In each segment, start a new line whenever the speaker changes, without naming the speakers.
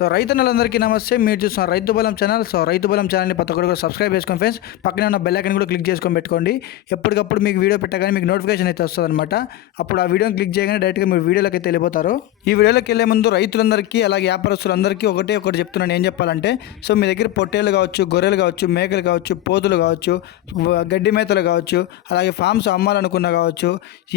So రైతన్నలందరికీ నమస్తే. మీరు చూస్తున్న రైతు బలం ఛానల్. సో రైతు బలం ఛానల్ని ప్రతి ఒక్కరు కూడా సబ్స్క్రైబ్ చేసుకోండి ఫ్రెండ్స్ పక్కనే ఉన్న బెల్ ఐకన్ కూడా క్లిక్ చేసుకొని పెట్టుకోండి. ఎప్పటికప్పుడు మీకు వీడియో పెట్టగానే మీకు నోటిఫికేషన్ అయితే వస్తుంది అనమాట అప్పుడు ఆ వీడియోని క్లిక్ చేయగానే డైరెక్ట్గా మీరు వీడియోలోకి అయితే వెళ్ళిపోతారు. ఈ వీడియోలోకి వెళ్ళే ముందు రైతులందరికీ అలాగే వ్యాపారస్తులందరికీ ఒకటే ఒకటి చెప్తున్నాను. ఏం చెప్పాలంటే సో మీ దగ్గర పొట్టేలు కావచ్చు గొర్రెలు కావచ్చు మేకలు కావచ్చు పోతులు కావచ్చు గడ్డి మేతలు కావచ్చు అలాగే ఫామ్స్ అమ్మాలనుకున్నా కావచ్చు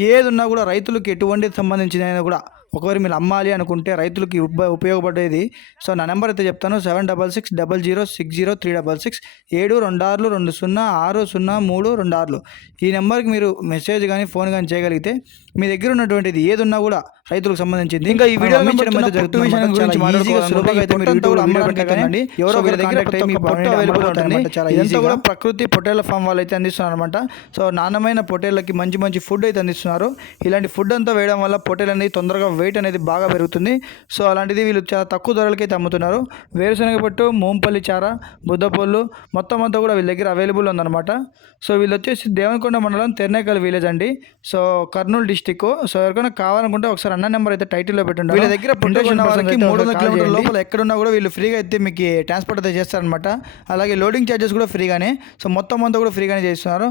ఏది ఉన్నా కూడా రైతులకు ఎటువంటి సంబంధించిన కూడా ఒకవేళ మీరు అమ్మాలి అనుకుంటే రైతులకి ఉప ఉపయోగపడేది. సో నా నెంబర్ అయితే చెప్తాను. Seven double six double zero six zero three double six ఏడు రెండు ఆరులు రెండు సున్నా ఆరు సున్నా మూడు రెండు ఆరులు. ఈ నెంబర్కి మీరు మెసేజ్ కానీ ఫోన్ కానీ చేయగలిగితే మీ దగ్గర ఉన్నటువంటిది ఏది ఉన్నా కూడా రైతులకు సంబంధించింది. ఇంకా ఈ వీడియో కూడా ప్రకృతి పొట్టేళ్ళ ఫామ్ వాళ్ళు అయితే అందిస్తున్నారు అనమాట సో నాణ్యమైన పొట్టేళ్ళకి మంచి మంచి ఫుడ్ అయితే అందిస్తున్నారు. ఇలాంటి ఫుడ్ అంతా వేయడం వల్ల పొట్టేలు అనేది తొందరగా వెయిట్ అనేది బాగా పెరుగుతుంది. సో అలాంటిది వీళ్ళు చాలా తక్కువ ధరలకి అయితే అమ్ముతున్నారు. వేరుశనగ పట్టు మోంపల్లి చార బుద్ధపొల్లు మొత్తం అంతా కూడా వీళ్ళ దగ్గర అవైలబుల్ ఉందన్నమాట. సో వీళ్ళు వచ్చేసి దేవనకొండ మండలం తెర్నేకల్ విలేజ్ అండి. సో కర్నూలు డిస్టిక్ సో ఎవరికైనా కావాలనుకుంటే ఒకసారి అన్న నెంబర్ అయితే టైటిల్లో పెట్టండి. వీళ్ళ దగ్గర వాళ్ళకి మూడు వందల కిలోమీటర్ల లోపల ఎక్కడున్నా కూడా వీళ్ళు ఫ్రీగా అయితే మీకు ట్రాన్స్పోర్ట్ అయితే చేస్తారనమాట అలాగే లోడింగ్ ఛార్జెస్ కూడా ఫ్రీగానే. సో మొత్తం అంతా కూడా ఫ్రీగానే చేస్తున్నారు.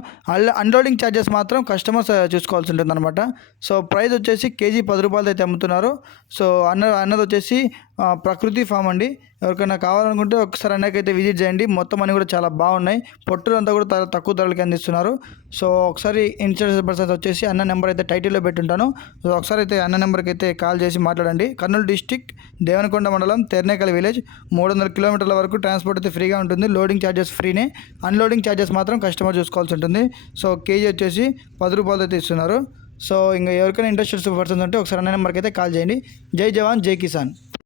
అన్లోడింగ్ ఛార్జెస్ మాత్రం కస్టమర్స్ చూసుకోవాల్సి ఉంటుంది అనమాట సో ప్రైస్ వచ్చేసి కేజీ పది రూపాయలతో అయితే అమ్ముతున్నారు. సో అన్న అన్నది వచ్చేసి ప్రకృతి ఫామ్ అండి. ఎవరికైనా కావాలనుకుంటే ఒకసారి అన్నకైతే విజిట్ చేయండి. మొత్తం అన్నీ కూడా చాలా బాగున్నాయి. పొట్టులు అంతా కూడా తక్కువ ధరలకి అందిస్తున్నారు. సో ఒకసారి ఇన్సూరెన్స్ పర్సన్స్ వచ్చేసి అన్న నెంబర్ అయితే టైటిల్లో పెట్టుంటాను. సో ఒకసారి అయితే అన్న నెంబర్కి అయితే కాల్ చేసి మాట్లాడండి. కర్నూలు డిస్టిక్ దేవనకొండ మండలం తెర్నేకల్ విలేజ్. మూడు వందల కిలోమీటర్ల వరకు ట్రాన్స్పోర్ట్ అయితే ఫ్రీగా ఉంటుంది. లోడింగ్ ఛార్జెస్ ఫ్రీనే. అన్లోడింగ్ ఛార్జెస్ మాత్రం కస్టమర్ చూసుకోవాల్సి ఉంటుంది. సో కేజీ వచ్చేసి పది రూపాయలు అయితే ఇస్తున్నారు. సో ఇంకా ఎవరికైనా ఇంట్రెస్ట్ పర్సన్స్ ఒకసారి అన్న నెంబర్కి అయితే కాల్ చేయండి. జై జవాన్ జై కిసాన్.